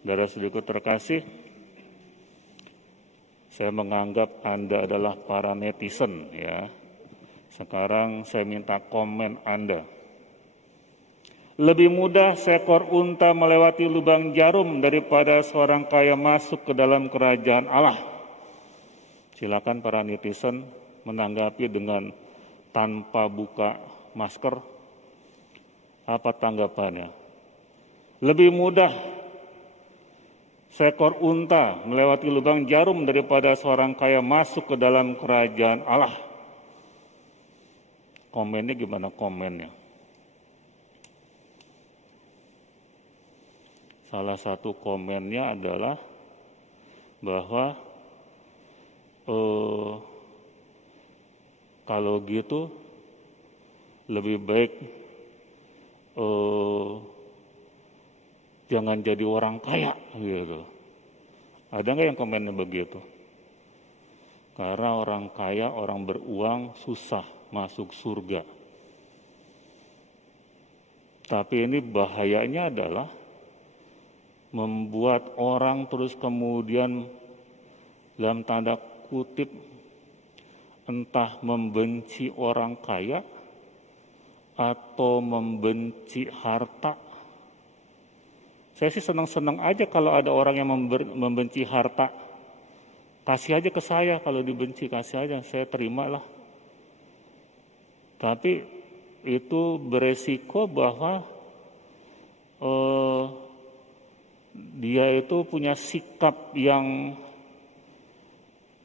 Saudara-saudaraku terkasih, saya menganggap Anda adalah para netizen ya. Sekarang saya minta komen Anda. Lebih mudah seekor unta melewati lubang jarum daripada seorang kaya masuk ke dalam kerajaan Allah. Silakan para netizen menanggapi dengan tanpa buka masker. Apa tanggapannya? Lebih mudah seekor unta melewati lubang jarum daripada seorang kaya masuk ke dalam kerajaan Allah. Komennya gimana komennya? Salah satu komennya adalah bahwa kalau gitu lebih baik jangan jadi orang kaya gitu. Ada nggak yang komennya begitu? Karena orang kaya, orang beruang susah masuk surga. Tapi ini bahayanya adalah membuat orang terus kemudian dalam tanda kutip entah membenci orang kaya atau membenci harta. Saya sih senang-senang aja kalau ada orang yang membenci harta. Kasih aja ke saya, kalau dibenci kasih aja, saya terima lah. Tapi itu beresiko bahwa dia itu punya sikap yang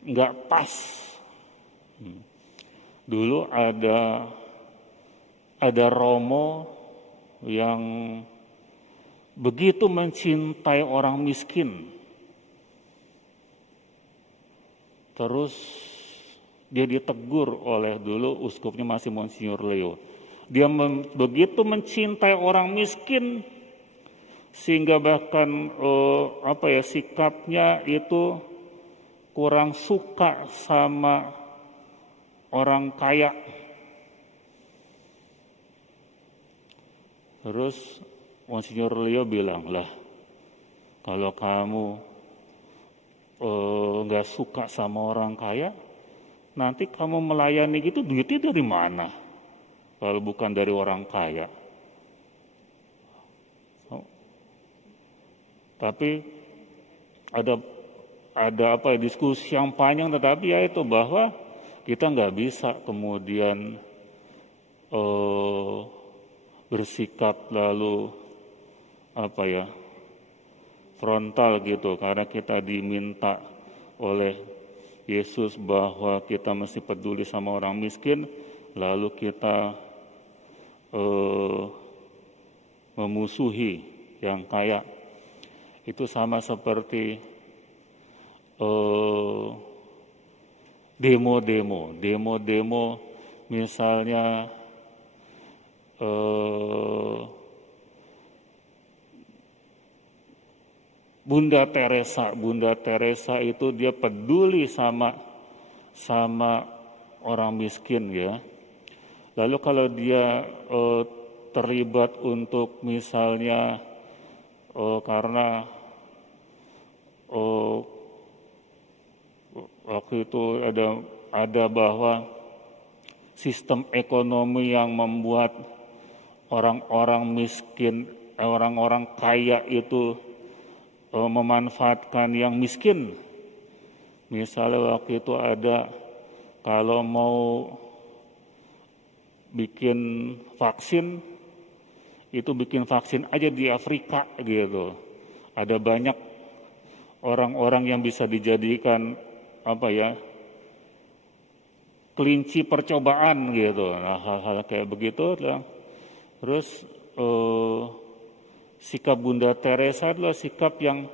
nggak pas. Dulu ada Romo yang begitu mencintai orang miskin. Terus dia ditegur oleh dulu uskupnya masih Monsignor Leo. Dia begitu mencintai orang miskin sehingga bahkan sikapnya itu kurang suka sama orang kaya. Terus Monsignor Leo bilang, lah kalau kamu nggak suka sama orang kaya, nanti kamu melayani gitu duitnya dari mana? Kalau bukan dari orang kaya. Tapi ada diskusi yang panjang, tetapi ya itu bahwa kita nggak bisa kemudian bersikap lalu frontal gitu, karena kita diminta oleh Yesus bahwa kita mesti peduli sama orang miskin, lalu kita memusuhi yang kaya. Itu sama seperti demo misalnya Bunda Teresa itu dia peduli sama orang miskin ya. Lalu kalau dia terlibat untuk misalnya karena waktu itu ada bahwa sistem ekonomi yang membuat orang-orang miskin, orang-orang kaya itu memanfaatkan yang miskin. Misalnya waktu itu ada kalau mau bikin vaksin, itu bikin vaksin aja di Afrika gitu. Ada banyak orang-orang yang bisa dijadikan kelinci percobaan gitu. Nah, hal-hal kayak begitu. Terus sikap Bunda Teresa adalah sikap yang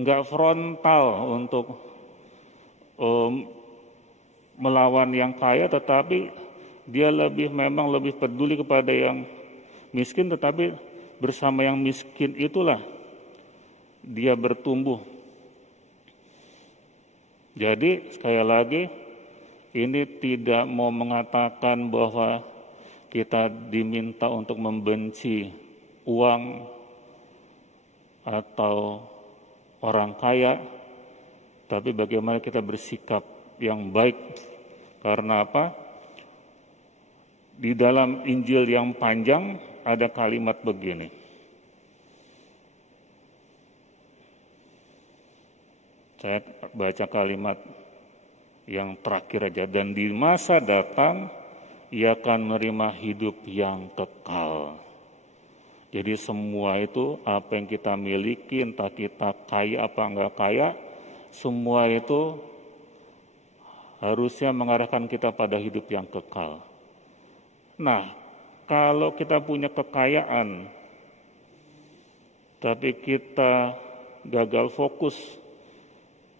nggak frontal untuk melawan yang kaya, tetapi dia memang lebih peduli kepada yang miskin, tetapi bersama yang miskin itulah dia bertumbuh. Jadi sekali lagi ini tidak mau mengatakan bahwa kita diminta untuk membenci uang atau orang kaya, tapi bagaimana kita bersikap yang baik. Karena apa? Di dalam Injil yang panjang ada kalimat begini. Saya baca kalimat yang terakhir aja. Dan di masa datang ia akan menerima hidup yang kekal. Jadi semua itu apa yang kita miliki, entah kita kaya apa enggak kaya, semua itu harusnya mengarahkan kita pada hidup yang kekal. Nah, kalau kita punya kekayaan, tapi kita gagal fokus,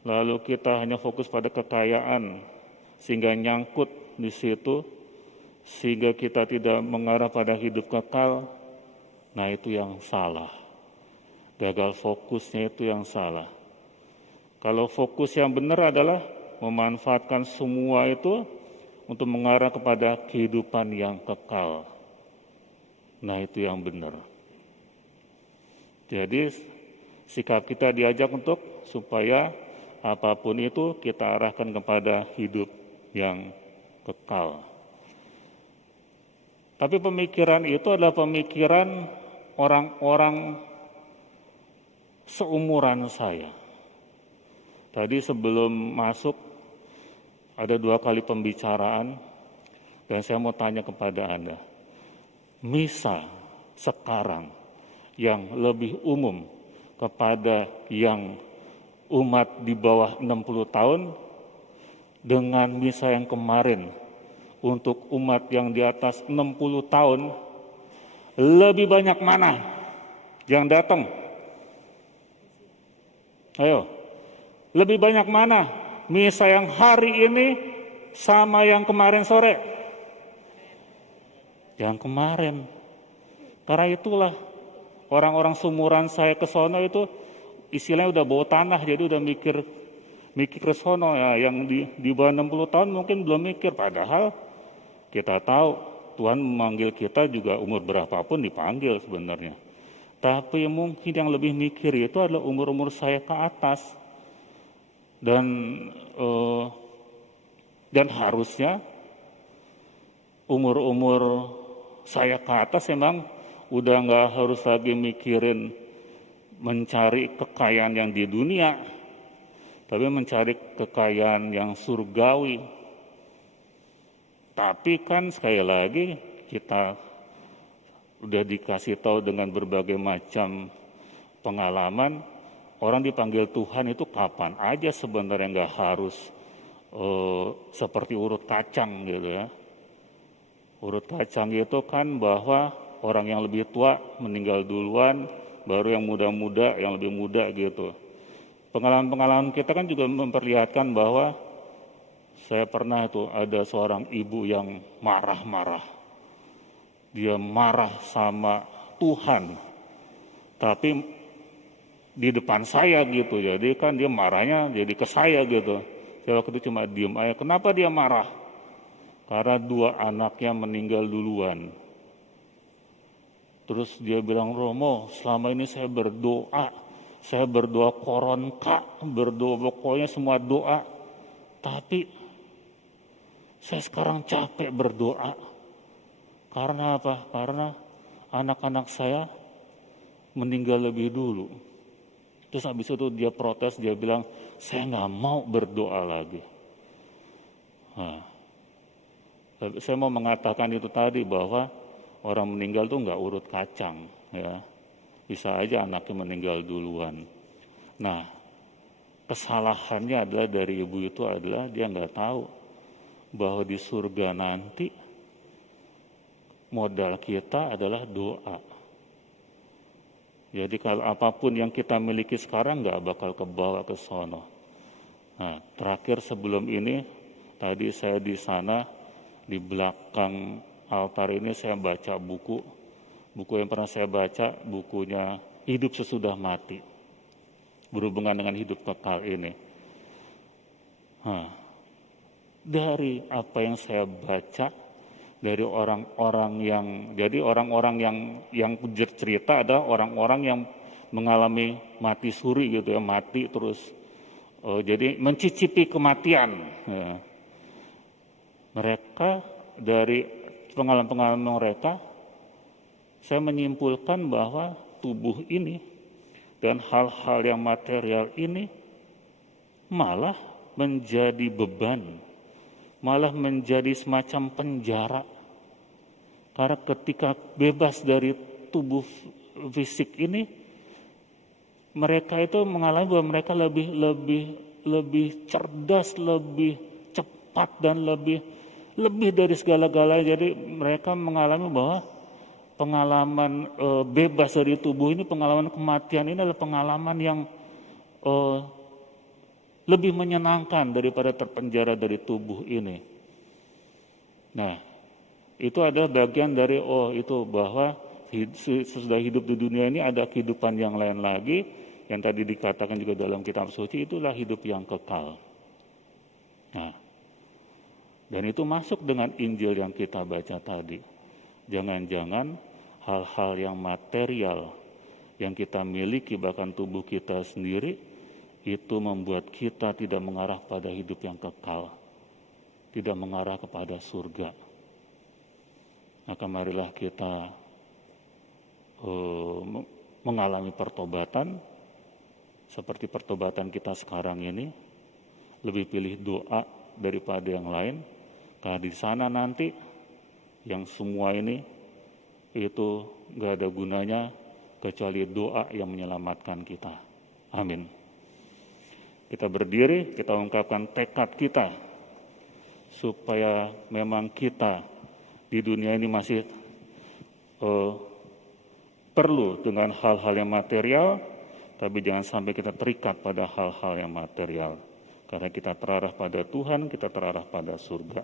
lalu kita hanya fokus pada kekayaan, sehingga nyangkut di situ, sehingga kita tidak mengarah pada hidup kekal, nah itu yang salah. Gagal fokusnya itu yang salah. Kalau fokus yang benar adalah memanfaatkan semua itu untuk mengarah kepada kehidupan yang kekal. Nah itu yang benar. Jadi sikap kita diajak untuk supaya apapun itu kita arahkan kepada hidup yang kekal. Tapi pemikiran itu adalah pemikiran orang-orang seumuran saya. Tadi sebelum masuk ada 2 kali pembicaraan dan saya mau tanya kepada Anda. Misa sekarang yang lebih umum kepada yang umat di bawah 60 tahun dengan misa yang kemarin untuk umat yang di atas 60 tahun, lebih banyak mana yang datang? Ayo, lebih banyak mana misa yang hari ini sama yang kemarin sore? Yang kemarin. Karena itulah orang-orang sumuran saya ke sono itu istilahnya udah bawa tanah, jadi udah mikir ke sono ya. Yang di bawah 60 tahun mungkin belum mikir, padahal kita tahu Tuhan memanggil kita juga umur berapapun dipanggil sebenarnya. Tapi mungkin yang lebih mikir itu adalah umur-umur saya ke atas. Dan harusnya umur-umur saya ke atas memang udah nggak harus lagi mikirin mencari kekayaan yang di dunia, tapi mencari kekayaan yang surgawi. Tapi kan sekali lagi kita udah dikasih tahu dengan berbagai macam pengalaman, orang dipanggil Tuhan itu kapan aja sebenarnya, nggak harus seperti urut kacang gitu ya. Urut kacang itu kan bahwa orang yang lebih tua meninggal duluan, baru yang muda-muda, yang lebih muda gitu. Pengalaman-pengalaman kita kan juga memperlihatkan bahwa saya pernah itu ada seorang ibu yang marah-marah. Dia marah sama Tuhan, tapi di depan saya gitu, jadi kan dia marahnya jadi ke saya gitu. Saya waktu itu cuma diem aja. Kenapa dia marah? Karena 2 anaknya meninggal duluan. Terus dia bilang, Romo, selama ini saya berdoa koronka, berdoa pokoknya semua doa, tapi saya sekarang capek berdoa. Karena apa? Karena anak-anak saya meninggal lebih dulu. Terus habis itu dia protes, dia bilang, saya nggak mau berdoa lagi. Nah, saya mau mengatakan itu tadi bahwa orang meninggal tuh nggak urut kacang, ya. Bisa aja anaknya meninggal duluan. Nah, kesalahannya adalah dari ibu itu adalah dia nggak tahu bahwa di surga nanti modal kita adalah doa. Jadi kalau apapun yang kita miliki sekarang nggak bakal kebawa ke sono. Nah, terakhir sebelum ini, tadi saya di sana, di belakang altar ini saya baca buku. Buku yang pernah saya baca, bukunya Hidup Sesudah Mati. Berhubungan dengan hidup kekal ini. Nah, dari apa yang saya baca, dari orang-orang yang, jadi orang-orang yang cerita adalah orang-orang yang mengalami mati suri gitu ya, mati terus. Jadi mencicipi kematian. Ya. Mereka dari pengalaman-pengalaman mereka, saya menyimpulkan bahwa tubuh ini dan hal-hal yang material ini malah menjadi beban, malah menjadi semacam penjara. Karena ketika bebas dari tubuh fisik ini, mereka itu mengalami bahwa mereka lebih cerdas, lebih cepat dan lebih dari segala-galanya. Jadi mereka mengalami bahwa pengalaman bebas dari tubuh ini, pengalaman kematian ini adalah pengalaman yang lebih menyenangkan daripada terpenjara dari tubuh ini. Nah, itu adalah bagian dari itu bahwa sesudah hidup di dunia ini ada kehidupan yang lain lagi, yang tadi dikatakan juga dalam kitab suci, itulah hidup yang kekal. Nah, dan itu masuk dengan Injil yang kita baca tadi. Jangan-jangan hal-hal yang material yang kita miliki, bahkan tubuh kita sendiri, itu membuat kita tidak mengarah pada hidup yang kekal, tidak mengarah kepada surga. Maka marilah kita mengalami pertobatan seperti pertobatan kita sekarang ini, lebih pilih doa daripada yang lain, karena di sana nanti yang semua ini itu gak ada gunanya kecuali doa yang menyelamatkan kita. Amin. Kita berdiri, kita ungkapkan tekad kita supaya memang kita di dunia ini masih perlu dengan hal-hal yang material, tapi jangan sampai kita terikat pada hal-hal yang material. Karena kita terarah pada Tuhan, kita terarah pada surga.